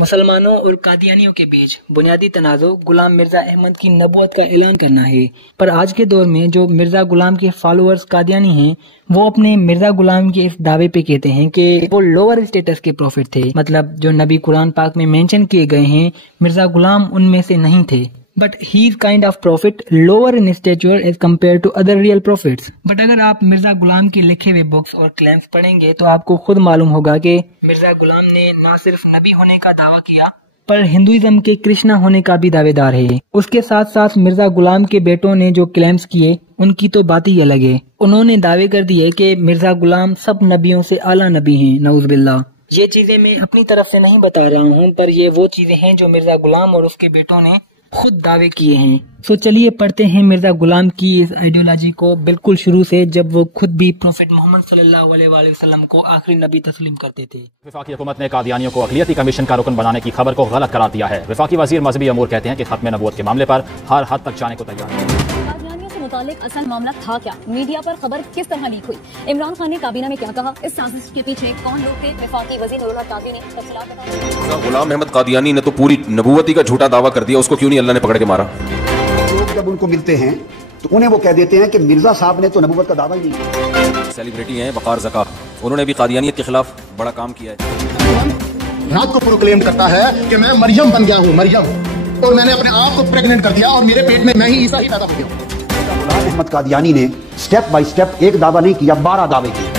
मुसलमानों और कादियानियों के बीच बुनियादी तनाज़ो गुलाम मिर्जा अहमद की नबूवत का ऐलान करना है। पर आज के दौर में जो मिर्जा गुलाम के फॉलोअर्स कादियानी हैं, वो अपने मिर्जा गुलाम के इस दावे पे कहते हैं कि वो लोअर स्टेटस के प्रॉफिट थे। मतलब जो नबी कुरान पाक में मेंशन किए गए हैं, मिर्जा गुलाम उनमें से नहीं थे। But he is kind of prophet lower in stature as compare to other real prophets. But अगर आप मिर्जा गुलाम के लिखे हुए बुक्स और क्लेम्स पढ़ेंगे तो आपको खुद मालूम होगा कि मिर्जा गुलाम ने न सिर्फ नबी होने का दावा किया, पर हिंदुइज्म के कृष्णा होने का भी दावेदार है। उसके साथ साथ मिर्जा गुलाम के बेटों ने जो क्लेम्स किए, उनकी तो बात ही अलग है। उन्होंने दावे कर दिए कि मिर्जा गुलाम सब नबियों से आला नबी हैं, नऊज़ बिल्लाह। ये चीजें मैं अपनी तरफ से नहीं बता रहा हूँ, पर ये वो चीजें हैं जो मिर्जा गुलाम और उसके बेटों ने खुद दावे किए हैं। तो चलिए पढ़ते हैं मिर्जा गुलाम की इस आइडियोलॉजी को बिल्कुल शुरू से, जब वो खुद भी प्रॉफिट मोहम्मद सल्लल्लाहु अलैहि वसल्लम को आखिरी नबी तस्लीम करते थे। वफाकी हुकूमत ने कादियानियों को अक़लियती कमीशन का रुकन बनाने की खबर को गलत करार दिया है। वफाकी वजीर मजहबी अमूर कहते हैं कि खत्म नबूवत के मामले पर हर हद तक जाने को तैयार है। मुतालिक असल मामला था क्या, मीडिया पर खबर किस तरह लीक हुई, इमरान खान ने काबीना में क्या कहा, इस साजिश के पीछे कौन लोग थे, वफाकी वज़ीर नूरुल्लाह कादरी ने तफसीलात बताई। गुलाम अहमद कादियानी ने तो पूरी नबूवती का झूठा दावा कर दिया, उसको क्यों नहीं अल्लाह ने पकड़ के मारा? लोग जब उनको मिलते हैं तो उन्हें वो कह देते हैं कि मिर्जा साहब ने तो नबूवत का दावा ही नहीं किया। सेलिब्रिटी हैं वकार ज़का, उन्होंने भी कादियानियत के खिलाफ बड़ा काम किया है। रात को प्रोक्लेम करता है कि मैं मरियम बन गया हूँ, मरियम, और मैंने अपने आप को प्रेग्नेंट कर दिया और मेरे पेट में मैं ही ईसा ही पैदा हो गया। गुलाम अहमद कादियानी ने स्टेप बाय स्टेप एक दावा नहीं किया, 12 दावे किए।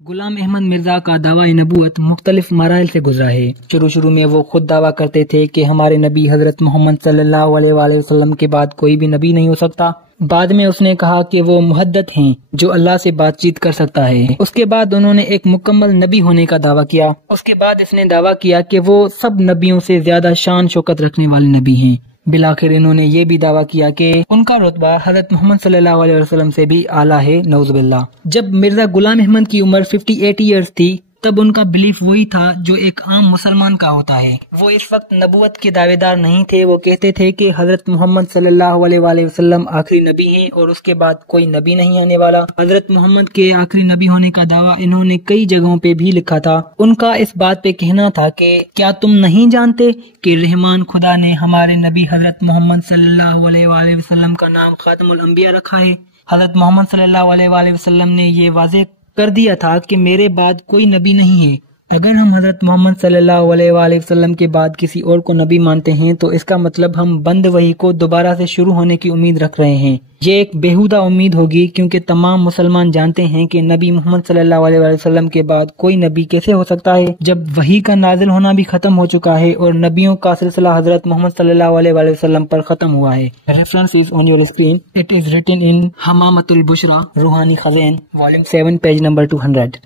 गुलाम अहमद मिर्जा का दावा नबूवत मुख्तलिफ मराइल से गुजरा है। शुरू में वो खुद दावा करते थे कि हमारे नबी हजरत मोहम्मद सल्लल्लाहु अलैहि वसल्लम के बाद कोई भी नबी नहीं हो सकता। बाद में उसने कहा कि वो मुहद्दत हैं जो अल्लाह से बातचीत कर सकता है। उसके बाद उन्होंने एक मुकम्मल नबी होने का दावा किया। उसके बाद इसने दावा किया कि वो सब नबियों से ज्यादा शान शौकत रखने वाले नबी हैं। बिलाखिर इन्होंने ये भी दावा किया कि उनका रुतबा हज़रत मोहम्मद सल्लल्लाहु अलैहि वसल्लम से भी आला है, नऊज़ बिल्लाह। जब मिर्जा गुलाम अहमद की उम्र 58 ईयर्स थी, तब उनका बिलीफ वही था जो एक आम मुसलमान का होता है। वो इस वक्त नबूवत के दावेदार नहीं थे। वो कहते थे कि हजरत मोहम्मद सल्लल्लाहु अलैहि वसल्लम आखिरी नबी हैं और उसके बाद कोई नबी नहीं आने वाला। हजरत मोहम्मद के आखिरी नबी होने का दावा इन्होंने कई जगहों पे भी लिखा था। उनका इस बात पे कहना था कि क्या तुम नहीं जानते कि रहमान खुदा ने हमारे नबी हजरत मोहम्मद सल्लल्लाहु अलैहि वसल्लम का नाम खातमुल अंबिया रखा है। हजरत मोहम्मद सल्लल्लाहु अलैहि वसल्लम ने ये वाज़ेह कर दिया था कि मेरे बाद कोई नबी नहीं है। अगर हम हजरत मोहम्मद सल्लल्लाहु अलैहि वसल्लम के बाद किसी और को नबी मानते हैं तो इसका मतलब हम बंद वही को दोबारा से शुरू होने की उम्मीद रख रहे हैं। ये एक बेहुदा उम्मीद होगी, क्योंकि तमाम मुसलमान जानते हैं कि नबी मोहम्मद सल्लल्लाहु अलैहि वसल्लम के बाद कोई नबी कैसे हो सकता है जब वही का नाजिल होना भी खत्म हो चुका है और नबियों का सिलसिला हजरत मोहम्मद सल्लल्लाहु अलैहि वसल्लम पर खत्म हुआ है। Reference is on your screen. It is written in Hamamatul Bushra, Ruhani Khazain, volume 7, page number 200।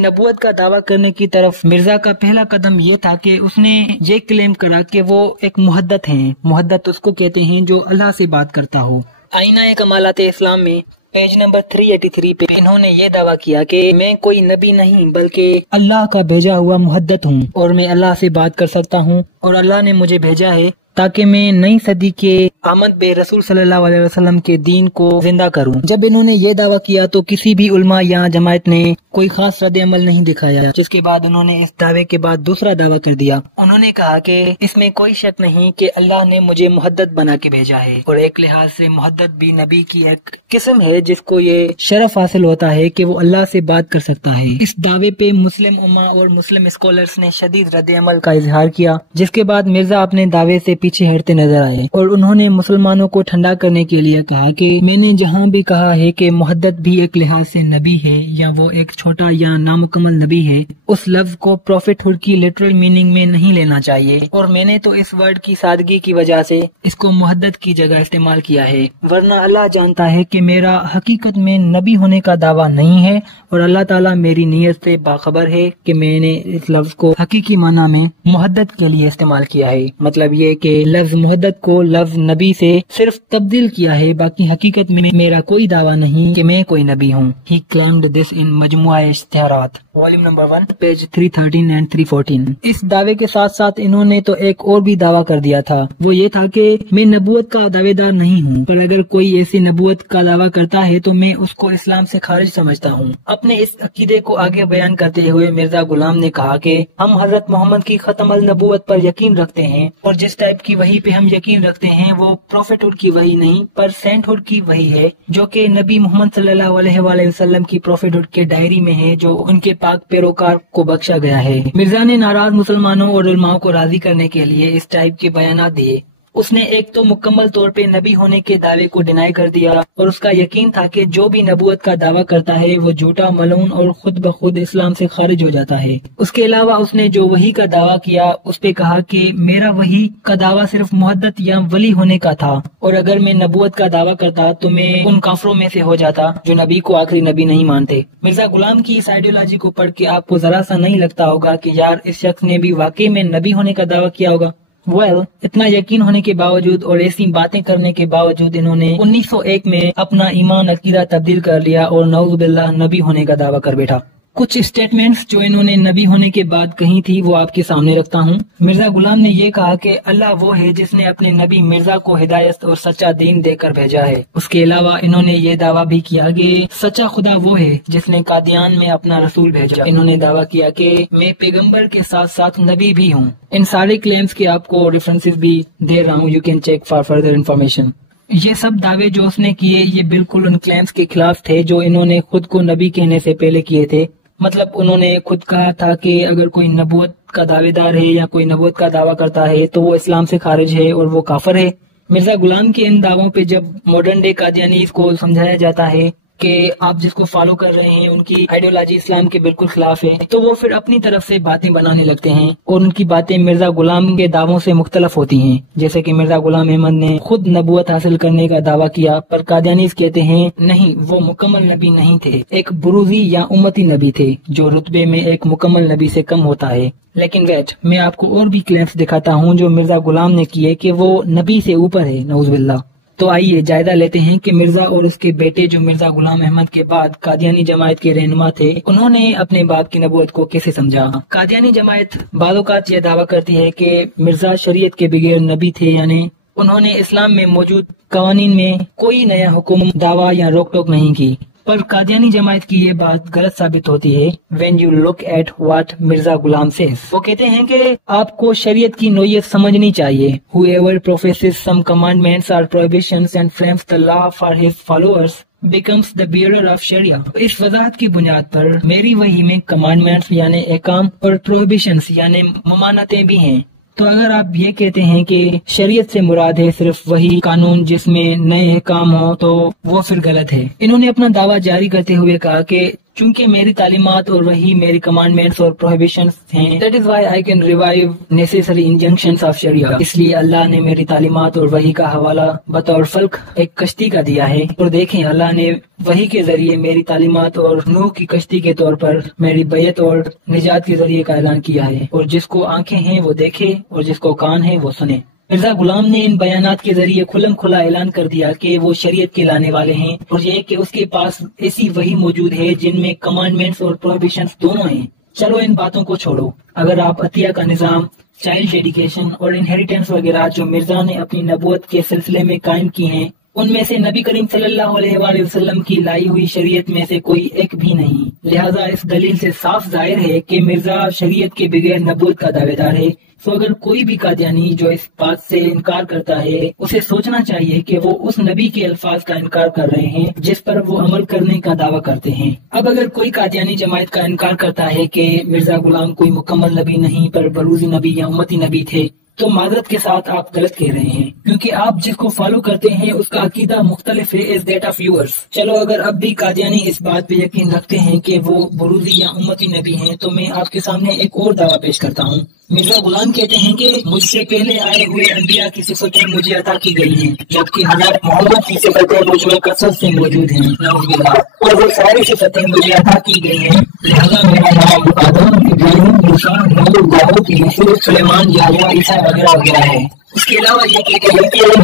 नबूवत का दावा करने की तरफ मिर्जा का पहला कदम ये था कि उसने ये क्लेम करा कि वो एक मुहद्दत हैं। मुहद्दत उसको कहते हैं जो अल्लाह से बात करता हो। आईना कमालात इस्लाम में पेज नंबर 383 पे इन्होंने ये दावा किया कि मैं कोई नबी नहीं बल्कि अल्लाह का भेजा हुआ मुहद्दत हूँ और मैं अल्लाह से बात कर सकता हूँ और अल्लाह ने मुझे भेजा है ताकि मैं नई सदी के आमद बे रसूल सल्लल्लाहु अलैहि वसल्लम के दीन को जिंदा करूं। जब इन्होंने ये दावा किया तो किसी भी उलमा या जमात ने कोई खास रद्द अमल नहीं दिखाया, जिसके बाद उन्होंने इस दावे के बाद दूसरा दावा कर दिया। उन्होंने कहा कि इसमें कोई शक नहीं कि अल्लाह ने मुझे मुहद्दत बना के भेजा है और एक लिहाज से मुहद्दत भी नबी की एक किस्म है जिसको ये शरफ हासिल होता है कि वो अल्लाह से बात कर सकता है। इस दावे पे मुस्लिम उम्मा और मुस्लिम स्कॉलर्स ने शदीद रद्द अमल का इजहार किया, जिसके बाद मिर्जा अपने दावे से पीछे हटते नजर आए और उन्होंने मुसलमानों को ठंडा करने के लिए कहा कि मैंने जहाँ भी कहा है कि मुहद्दत भी एक लिहाज से नबी है या वो एक छोटा या नामुकम्मल नबी है, उस लफ्ज को प्रॉफिटहुड की लिटरल मीनिंग में नहीं लेना चाहिए और मैंने तो इस वर्ड की सादगी की वजह से इसको मुहद्दत की जगह इस्तेमाल किया है, वरना अल्लाह जानता है कि मेरा हकीकत में नबी होने का दावा नहीं है और अल्लाह ताला मेरी नीयत से बाखबर है कि मैंने इस लफ्ज को हकीकी माना में मुहद्दत के लिए इस्तेमाल किया है। मतलब ये कि लफ्ज मुहद्दत को लफ्ज नबी से सिर्फ तब्दील किया है, बाकी हकीकत में मेरा कोई दावा नहीं कि मैं कोई नबी हूँ। He claimed this in Majmua Ishtiharat volume number 1 page 313 and 314। इस दावे के साथ साथ इन्होंने तो एक और भी दावा कर दिया था, वो ये था कि मैं नबूवत का दावेदार नहीं हूँ, पर अगर कोई ऐसी नबूवत का दावा करता है तो मैं उसको इस्लाम से खारिज समझता हूँ। अपने इस अकीदे को आगे बयान करते हुए मिर्जा गुलाम ने कहा कि हम हजरत मोहम्मद की खत्म नबूवत पर यकीन रखते हैं, और जिस टाइप की वही पे हम यकीन रखते हैं वो प्रॉफिटहुड की वही नहीं पर सेंटहुड की वही है, जो कि नबी मोहम्मद सल्लल्लाहु अलैहि वसल्लम की प्रॉफिटहुड के डायरी में है, जो उनके पाक पैरोकार को बख्शा गया है। मिर्जा ने नाराज मुसलमानों और उलमाओं को राजी करने के लिए इस टाइप के बयान दिए। उसने एक तो मुकम्मल तौर पे नबी होने के दावे को डिनाई कर दिया, और उसका यकीन था कि जो भी नबूवत का दावा करता है वो झूठा, मलून और खुद ब खुद इस्लाम से खारिज हो जाता है। उसके अलावा उसने जो वही का दावा किया उस पे कहा कि मेरा वही का दावा सिर्फ मुहद्दत या वली होने का था, और अगर मैं नबूवत का दावा करता तो मैं उन काफरों में से हो जाता जो नबी को आखिरी नबी नहीं मानते। मिर्जा गुलाम की इस आइडियोलॉजी को पढ़ के आपको जरा सा नहीं लगता होगा कि यार इस शख्स ने भी वाकई में नबी होने का दावा किया होगा? इतना यकीन होने के बावजूद और ऐसी बातें करने के बावजूद इन्होंने 1901 में अपना ईमान अकीदा तब्दील कर लिया और नऊज़ बिल्लाह नबी होने का दावा कर बैठा। कुछ स्टेटमेंट्स जो इन्होंने नबी होने के बाद कही थी वो आपके सामने रखता हूँ। मिर्जा गुलाम ने ये कहा कि अल्लाह वो है जिसने अपने नबी मिर्जा को हिदायत और सच्चा दीन देकर भेजा है। उसके अलावा इन्होंने ये दावा भी किया कि सच्चा खुदा वो है जिसने कादियान में अपना रसूल भेजा। इन्होंने दावा किया कि मैं पैगम्बर के साथ साथ नबी भी हूँ। इन सारे क्लेम्स के आपको रेफरेंसेस भी दे रहा हूँ, you can check for further information. ये सब दावे जो उसने किए ये बिल्कुल उन क्लेम्स के खिलाफ थे जो इन्होंने खुद को नबी कहने से पहले किए थे। मतलब उन्होंने खुद कहा था कि अगर कोई नबूवत का दावेदार है या कोई नबूवत का दावा करता है तो वो इस्लाम से खारिज है और वो काफिर है। मिर्जा गुलाम के इन दावों पे जब मॉडर्न डे कादियानीज़ को समझाया जाता है कि आप जिसको फॉलो कर रहे हैं उनकी आइडियोलॉजी इस्लाम के बिल्कुल खिलाफ है, तो वो फिर अपनी तरफ से बातें बनाने लगते हैं और उनकी बातें मिर्जा गुलाम के दावों से मुख्तलिफ होती हैं। जैसे कि मिर्जा गुलाम अहमद ने खुद नबूवत हासिल करने का दावा किया, पर कादियानीज़ कहते हैं नहीं, वो मुकम्मल नबी नहीं थे, एक बुरूजी या उम्मती नबी थे जो रुतबे में एक मुकम्मल नबी से कम होता है। लेकिन वेट, मैं आपको और भी क्लेम्स दिखाता हूँ जो मिर्जा गुलाम ने किए कि वो नबी से ऊपर है, नऊज़ बिल्लाह। तो आइए जायजा लेते हैं कि मिर्जा और उसके बेटे जो मिर्जा गुलाम अहमद के बाद कादियानी जमायत के रहनुमा थे, उन्होंने अपने बाप की नबूवत को कैसे समझा। कादियानी जमायत बाज़ ये दावा करती है कि मिर्जा शरीयत के बगैर नबी थे, यानी उन्होंने इस्लाम में मौजूद कवानीन में कोई नया हुक्म, दावा या रोक टोक नहीं की। पर कादियानी जमायत की ये बात गलत साबित होती है when you look at what Mirza Ghulam says. वो कहते हैं कि आपको शरीयत की नोयत समझनी चाहिए। Whoever professes some commandments or prohibitions and frames the law for his followers becomes the bearer of sharia। इस वजाहत की बुनियाद पर मेरी वही में कमांडमेंट्स यानी एहकाम और प्रोहिबिशंस यानी ममानतें भी हैं। तो अगर आप ये कहते हैं कि शरीयत से मुराद है सिर्फ वही कानून जिसमें नए काम हो, तो वो फिर गलत है। इन्होंने अपना दावा जारी करते हुए कहा कि चूंकि मेरी तालीमात और वही मेरी कमांडमेंट्स और प्रोहिबिशंस हैं, that is why I can revive necessary injunctions of शरिया। इसलिए अल्लाह ने मेरी तालीमात और वही का हवाला बतौर फल्क एक कश्ती का दिया है। और देखें, अल्लाह ने वही के जरिए मेरी तालीमात और नूह की कश्ती के तौर पर मेरी बैत और निजात के जरिए का ऐलान किया है। और जिसको आंखें हैं वो देखे और जिसको कान है वो सुने। मिर्जा गुलाम ने इन बयानात के जरिए खुलम खुला ऐलान कर दिया कि वो शरीयत के लाने वाले हैं, और ये कि उसके पास ऐसी वही मौजूद है जिनमें कमांडमेंट्स और प्रोहिबिशंस दोनों हैं। चलो इन बातों को छोड़ो, अगर आप अतिया का निजाम, चाइल्ड डेडिकेशन और इनहेरिटेंस वगैरह जो मिर्जा ने अपनी नबूवत के सिलसिले में कायम की हैं, उनमें से नबी करीम सल्लल्लाहु अलैहि वसल्लम की लाई हुई शरीयत में से कोई एक भी नहीं। लिहाजा इस दलील से साफ जाहिर है कि मिर्जा शरीयत के बगैर नबूवत का दावेदार है। तो अगर कोई भी कादियानी जो इस बात से इनकार करता है, उसे सोचना चाहिए कि वो उस नबी के अल्फाज का इनकार कर रहे हैं जिस पर वो अमल करने का दावा करते हैं। अब अगर कोई कादियानी जमायत का इनकार करता है कि मिर्जा गुलाम कोई मुकम्मल नबी नहीं पर बरूजी नबी या उम्मती नबी थे, तो माजरत के साथ आप गलत कह रहे हैं, क्योंकि आप जिसको फॉलो करते हैं उसका अकीदा मुख्तलिफ है इज दैट ऑफ यूअर्स। चलो अगर अब भी कादियानी इस बात पे यकीन रखते हैं कि वो बरूजी या उम्मती नबी हैं, तो मैं आपके सामने एक और दावा पेश करता हूँ। मिर्जा गुलाम कहते हैं कि मुझसे पहले आए हुए अंबिया की सिफतें मुझे अता की गई हैं, जबकि हज़रत मोहम्मद की सिफतें मुझ में कसरत से मौजूद हैं, और वो सारी सिफतें मुझे अता की गई हैं। लिहाजा मेरा नाम आदम, इब्राहिम, मूसा, नूह, दाऊद, यूसुफ, सुलेमान, याहया, ईसा वगैरह वगैरह है। اس کے علاوہ یہ کہ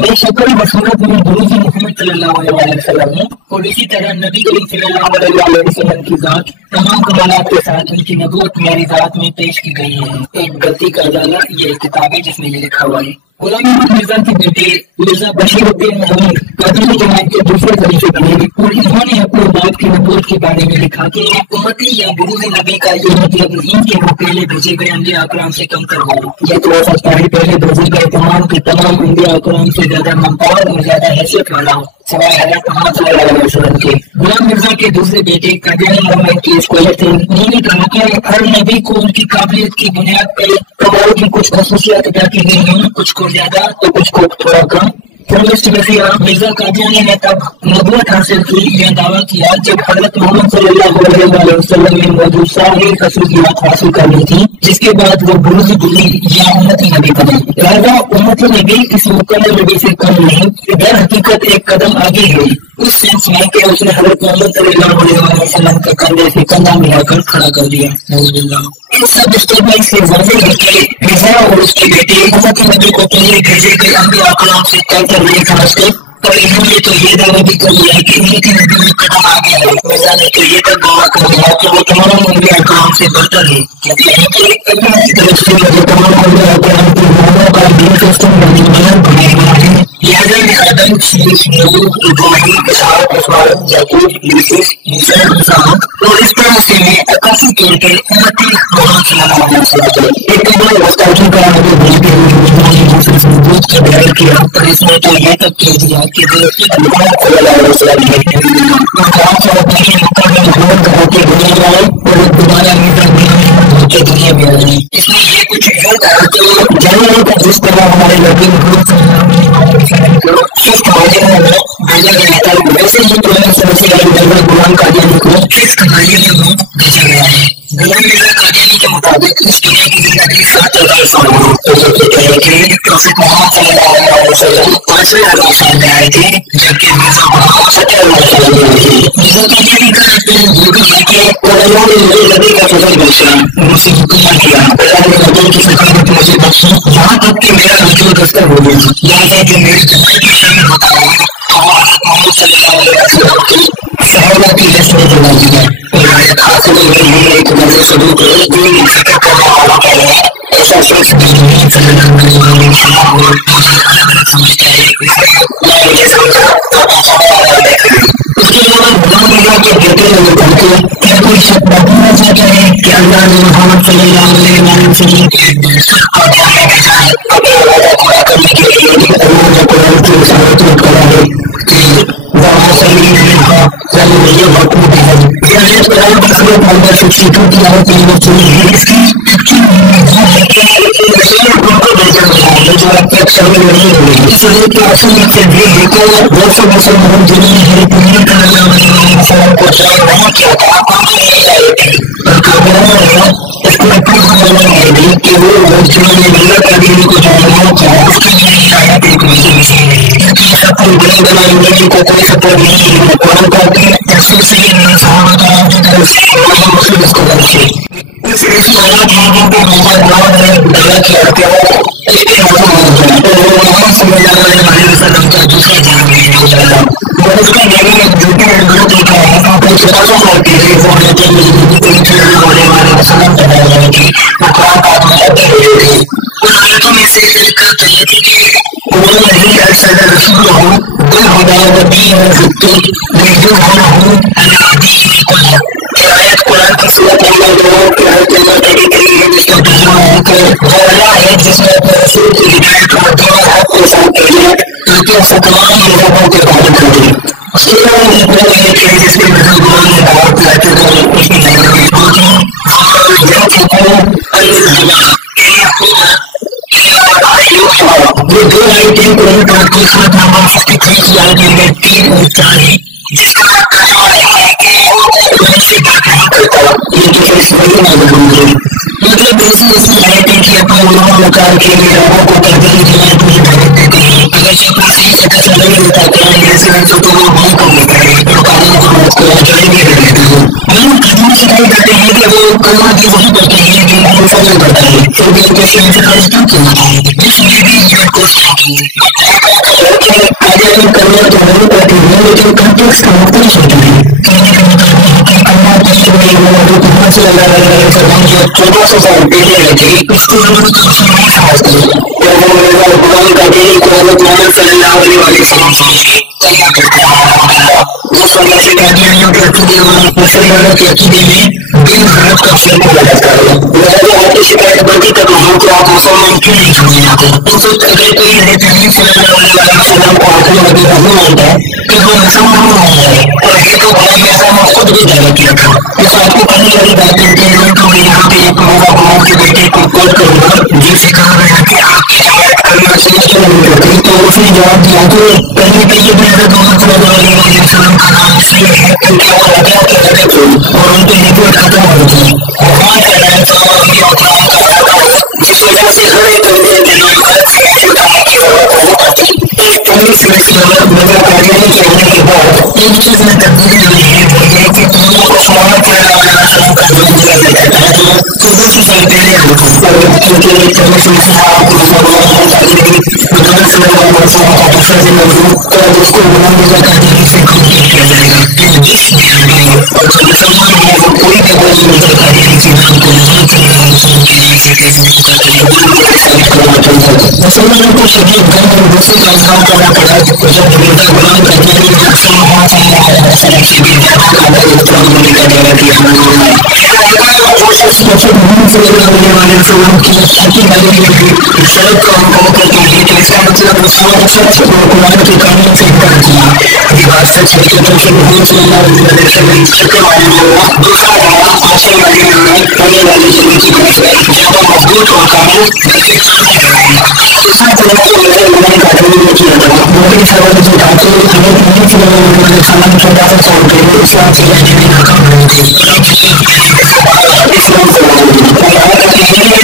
بے شکل بصورت میں بروز محمد صلی اللہ علیہ وسلم ہے، اور اسی طرح نبی کریم صلی اللہ علیہ وسلم کی ذات تمام کمالات کے ساتھ ان کی نبوت میری ذات میں پیش کی گئی ہے۔ ایک غلطی کا ازالہ، یہ کتاب ہے جس میں یہ لکھا ہوا ہے۔ غلام احمد مرزا کے بیٹے مرزا بشیر الدین محمود قادری جماعت کے دوسرے خلیفے بنے، اور انہوں نے اپنے باپ کی نبوت کے بارے میں لکھا کہ امتی یا بروز نبی کا یہ مطلب نہیں کہ وہ پہلے بھیجے گئے انبیاء اکرام سے کم تر ہو، یہ تو ہو سکتا ہے پہلے بھیجے گئے تمام کے تمام انبیاء اکرام سے زیادہ ممتاز اور زیادہ حیثیت والا ہو سوائے حضرت محمد صلی اللہ علیہ وسلم کے۔ غلام مرزا کے دوسرے بیٹے قادیانی موومنٹ کے اسکالر تھے، انہوں نے کہا کہ ہر نبی کو ان کی قابلیت کی بنیاد پر کمال کی کچھ خصوصیات عطا کی گئی ہیں، کچھ کو زیادہ تو کچھ کو تھوڑا کم۔ مرزا قادیانی نے تب نبوت حاصل کی، یہ دعویٰ کیا جب حضرت محمد صلی اللہ علیہ وسلم نے موجود ساری خصوصیات حاصل کر لی تھی، جس کے بعد وہ بروز نبی یا امتی نبی بنے۔ لہذا امتی نبی اس مکمل نبی سے کم نہیں، در حقیقت ایک قدم آگے ہے، اس سینس میں کہ اس نے حضرت محمد صلی اللہ علیہ وسلم کے کندھے سے کندھا ملا کر کھڑا کر دیا۔ ان سب اسٹیٹمنٹ سے واضح ہے کہ مرزا اور اس کے بیٹے امتی نبی کو پہلے بھیجے گئے انبیاء اکرام سے کم تر نہیں سمجھتے، اور انہوں نے تو یہ دعویٰ بھی کر لیا کہ امتی نبی میں قدم آگے ہے۔ مرزا نے تو یہ تک دعویٰ کر دیا کہ وہ تمام انبیاء اکرام سے برتر ہے، کیونکہ اللہ کی طرف سے وہ تمام انبیاء اکرام کے لوگوں کا دین سسٹم بنایا گیا ہے۔ لہٰذا نے آدم، شیش، نوح، ابراہیم، اسحاق، اسماعیل، یعقوب، یوسف، موسیٰ، اور اس طرح سے میں عکاسی طور پر امتی محمد صلی اللہ علیہ وسلم ایک بڑا وسطی کا آگے بھیجتے ہوئے دوسرے ثبوت کا بیان کیا، اور اس میں تو یہ تک کہہ دیا کہ وہ محمد صلی اللہ علیہ وسلم ہوتے دنیا میں آئے اور دوبارہ ہوتے دنیا میں آئے۔ اس میں یہ کچھ یوں کہا کہ جانوروں کا جس طرح ہمارے نبی محمد صلی اللہ علیہ وسلم کو سخت معاشرے میں بھیجا گیا تھا، ویسے ہی پرانے سلسلے میں غلام قادیانی کو سخت معاشرے میں بھیجا گیا ہے۔ غلام مرزا قادیانی کے مطابق اس دنیا کی زندگی 7000 سال ہو، تو یہ کہتے ہیں کہ پروفیٹ محمد صلی اللہ علیہ وسلم 5000 سال میں آئے تھے، جبکہ مرزا محمد 70,000 سال میں آئے تھے۔ مرزا قادیانی کا بالکل ہے کہ اللہ نے مجھے نبی کا فضل بخشا، مجھ سے حکم نہ کیا، اللہ نے نبی کی ثقافت مجھے بخشی، یہاں تک کہ میرا رجوع دفتر ہو گیا، لہٰذا جو میری جماعت میں شامل ہوتا ہے تو وہ محمد صلی اللہ علیہ وسلم کی صحابہ کی لسٹ میں جمع دیا۔ روایت حاصل ہو گئی ہے ایک نظر ثبوت ہے جو فکر کرنے والوں کے لیے ایسا شخص محمد صلی اللہ علیہ وسلم کو الگ الگ سمجھتا ہے، میں یہ سمجھا تو دیکھا۔ اس کے علاوہ غلام مرزا کے بیٹے نے کہا کہ کیا کوئی شک بتانا چاہتا ہے کہ اللہ نے محمد صلی اللہ علیہ وسلم کے قادیانی بھیجا ہے اپنے وعدہ پورا کرنے کے لیے؟ اللہ نے قرآن کی رسالت میں کہا ہے کہ وہاں صحیح یہ حکومت ہے۔ یہ آیت قرآن کی سورۃ نمبر 62 کی آیت نمبر 4 ہے۔ اس کی ہے کہ رسول کو بھیجا گیا ہے جو اب تک شامل نہیں ہوئے۔ اس آیت کے اصل مقصد یہ ہے کہ وہ سب مسلمان جنہوں نے حضرت محمد صلی اللہ علیہ وسلم کو ٹرائی نہیں کیا تھا ان کے لیے یہ آیت ہے، اور قادیانی نے اس کو اپنی سمجھنا ہے کہ وہ لوگ جنہوں نے مرزا قادیانی کو جاننا چاہا اس کے لیے یہ آیت ایک وجہ مثال ہے، کیونکہ یہ سب کوئی بڑے بڑا انگریزی کو کوئی سپورٹ نہیں ہے۔ قرآن کا تفسیر سے یہ صحابہ کرام کی طرف سے امام مسلم اس کو درج ہے۔ اس ایسی آیات ہیں جن کو مسلمانوں نے دعویٰ کیا کہ وہ اتحاد تو وہ محمد صلی اللہ علیہ وسلم کا دوسرا جنم ہے، اور اس کا دلیل ایک جھوٹے غلط لکھا ہے کہ 1700 سال پہلے وہ حضرت محمد صلی اللہ علیہ وسلم بنائے گئے تھے، وہ قرآن کا مقدر ہوئے تھے۔ ان آیتوں میں سے ایک تو یہ تھی کہ وہ الذی ارسل رسولہ بالہدی ودین الحق لیظہرہ علی دین کلہ۔ یہ آیت قرآن کی سورۃ نمبر 2 کی آیت نمبر 33 ہے، جس میں ترجمہ ہے کہ وہ اللہ ہے جس نے اپنے رسول کی ہدایت اور دین حق کے ساتھ بھیجا تاکہ اسے تمام مذہبوں کے غالب کر دے۔ اس کے علاوہ یہ قرآن ایک ہے جس کے مذہب غلام نے دعوت لاتے ہوئے اس کی لینگویج بولتی ہیں یہ دو آیتیں قرآن پاک کی سورۃ نمبر 63 کی آیت نمبر 3 اور 4 ہے، جس کا ترجمہ ہے کہ وہ قرآن سے بات نہیں کرتا لیکن اس وہی نازل ہوئی ہے۔ مطلب ایسی آیتیں کہ اپنے علماء مکار کے لیے لوگوں کو تبدیلی جماعت میں دعوت دیتے ہیں، اگرچہ کوئی صحیح سے ایسا نہیں ہوتا قرآن جیسے تو وہ بھول کر لیتا ہے اور قانون کو مت کو جائے بھی کر لیتا ہے۔ قرآن قدیم سکھائے جاتے ہیں کہ وہ کلمہ کی وہی کرتے ہیں جو ان کو فضل کرتا ہے، پھر بھی کیسے ان سے خرچ کم کرنا ہے، جس میں بھی یونٹ کو سکھاتی ہے۔ آج اپنی کلمہ تو ضرور کرتے ہیں لیکن کنٹیکس کا مختلف ہوتا ہے۔ کہنے کا مطلب ہے کہ کلمہ پڑھتے ہوئے وہ حضرت محمد صلی اللہ علیہ وسلم جو 1400 سال پہلے آئے تھے اس کو ضرورت کا اصول نہیں سمجھتے، اور وہ غلام کا دین کو حضرت محمد صلی اللہ علیہ وسلم سے تیار کرتے ہیں۔ اس وجہ سے قادیانیوں کے عقیدے اور مسلمانوں کے عقیدے میں دین حالت کا فرق ہو جاتا ہے۔ لہٰذا آپ کی شکایت بڑھتی کر رہا ہوں کہ آپ مسلمان کیوں نہیں سمجھ آتے۔ اس وقت اگر کوئی حضرت محمد صلی اللہ علیہ وسلم کو آخری نبی نہیں مانتا کہ وہ مسلمان نہیں ہے، اور یہ تو بھائی ایسا میں خود بھی دعویٰ کیا تھا۔ اس آپ کو پڑھنے والی بات کرتے ہیں تو میں یہاں پہ ایک موقع قوم کے بیٹے کو کوٹ کروں گا جن سے کہا گیا کہ آپ کی جماعت کرنا سے کیوں نہیں کرتی، تو اس نے جواب دیا کہ پہلے کہ یہ حضرت محمد صلی اللہ علیہ وسلم کا نام اس لیے ہے کیونکہ وہ نبیوں کے حضرت تھے اور ان کی نبوت ختم ہو گئی، محمد کا نام صلی اللہ علیہ وسلم، جس وجہ سے ہر ایک بندے کے نام ہر چھوٹا کی ضرورت نہیں پڑتی۔ ایک پولیس مسئلہ مگر قادیانی کے ہونے کے بعد ایک چیز میں تبدیلی ہوئی ہے، وہ یہ کہ دنیا کو محمد صلی اللہ علیہ وسلم کا نام دیا جاتا ہے جو 1400 سال پہلے آئی تھی، اور کیونکہ پولیس مسئلہ آپ کو محمد صلی اللہ علیہ وسلم کا دوسرا موضوع اور اس کو غلام رضا قادیانی سے کمپلیٹ کیا جائے گا کہ جس بیان میں اور جو مسلمان ہے وہ کوئی بھی غلام رضا قادیانی کے نام کو نہیں کرنا مسلم کے لیے سے کیسے مسلمانوں کو شدید غم اور غصے کا اظہار کرنا پڑا جب مرزا غلام قادیانی نے اکثر محمد صلی اللہ علیہ وسلم سے بھی زیادہ قابل احترام ہونے کا دعویٰ کیا۔ محمد صلی اللہ علیہ وسلم کی حقیقی تعلیم میں سڑک کا مقابلہ کرتے ہیں تو اس کا مطلب رسول سچ اور قرآن کے قانون سے انکار کیا۔ یہ بات سچ ہے کہ تم سے محمد صلی اللہ علیہ وسلم شکر والے لوگ دوسرا بڑا آسر والے لوگ پڑھنے والے شروع کی طرف زیادہ مضبوط اور قابل دوسرا طرح سے مسلمان قادیانی نے کیا تھا ممکن سوال جو تھا کہ حضرت محمد صلی اللہ علیہ وسلم 1400 سال پہلے اسلام سے رہنے میں ناکام ہوئے تھے، اسلام سے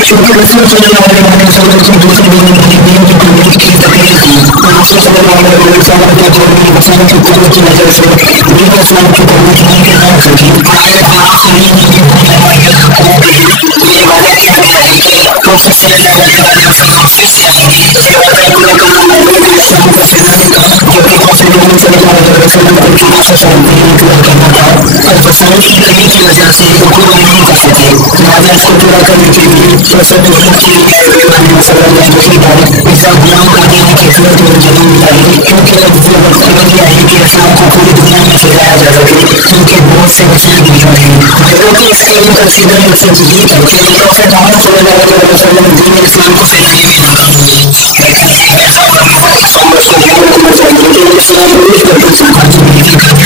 چونکہ رسول صلی اللہ علیہ وسلم کی دوسری دین کی قوت کی تقریر کی اور رسول صلی اللہ علیہ وسلم کے دور میں مسلم کی قوت کی وجہ سے دین اسلام کی قوت نہیں کے نام سے تھی، یہ وعدہ کیا گیا ہے کہ رسول صلی اللہ علیہ وسلم پھر سے آئیں گے، یہ وعدہ پورا کرنا ہے اسلام کو پھیلانے کا جو کہ رسول صلی اللہ علیہ وسلم کو 1400 سال پہلے پورا کرنا تھا اور وسائل کی کمی کی وجہ سے وہ پورا نہیں کر سکے، لہٰذا اس کو پورا کرنے کے لیے صلی اللہ علیہ وسلم اس کا غلام قادیانی کی حضرت اور جنم نکالی کیونکہ اب وہ وقت آ گیا ہے کہ اسلام کو پوری دنیا میں پھیلایا جا سکے کیونکہ بہت سے مسئلے موجود ہیں۔ حضرت اس علم کا سیدھا مقصد یہ تھا کہ پروفیٹ محمد صلی اللہ علیہ وسلم دین اسلام کو پھیلانے میں ناکام ہوئے، لیکن یہ ایسا اسلام کو دھیان رکھنا چاہیے کہ اسلام کو ایک طرح سے خاص نہیں کرتا ہے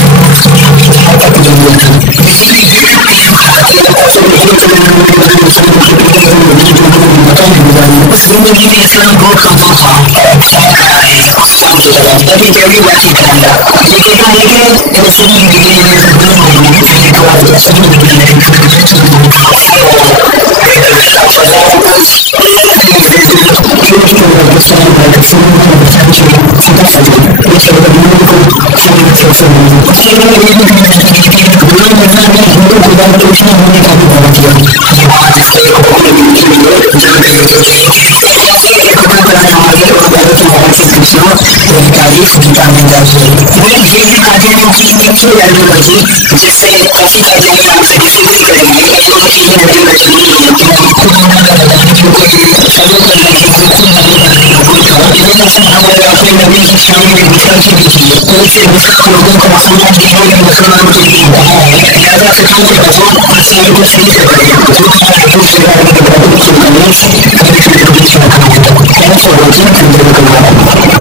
زندگی میں اسلام بہت کمزور تھا ابھی پہلی بات ہی کروں گا یہ کہتا ہے کہ رسول زندگی میں ختم ہونے کا بھی دعویٰ کیا، یہ بات اس کے تاریخ نکالنے جاتی ہے۔ یہ ہے قادیانیوں کی ایک ہی آئیڈیالوجی جس سے کافی قادیانی ہم سے ڈسیز بھی کریں گے کہ ان کی یہ آئیڈیالوجی نہیں ہے کہ خود ہونا کا لگانے کو فالو کرنے کی خود نہیں کرنے کا کوئی تھا، لیکن اس نے ہمارے اپنے نبی کی شان میں گستاخی کی تھی، ان سے گستاخ لوگوں کو مسلمان دینوں میں مسلمان کے لیے کہا ہے، لہٰذا فکروں کے حضور اسلام کو صحیح سے پڑھیں جو حضور سے لگانے کے بعد اس کو قانون سے Thanks for watching and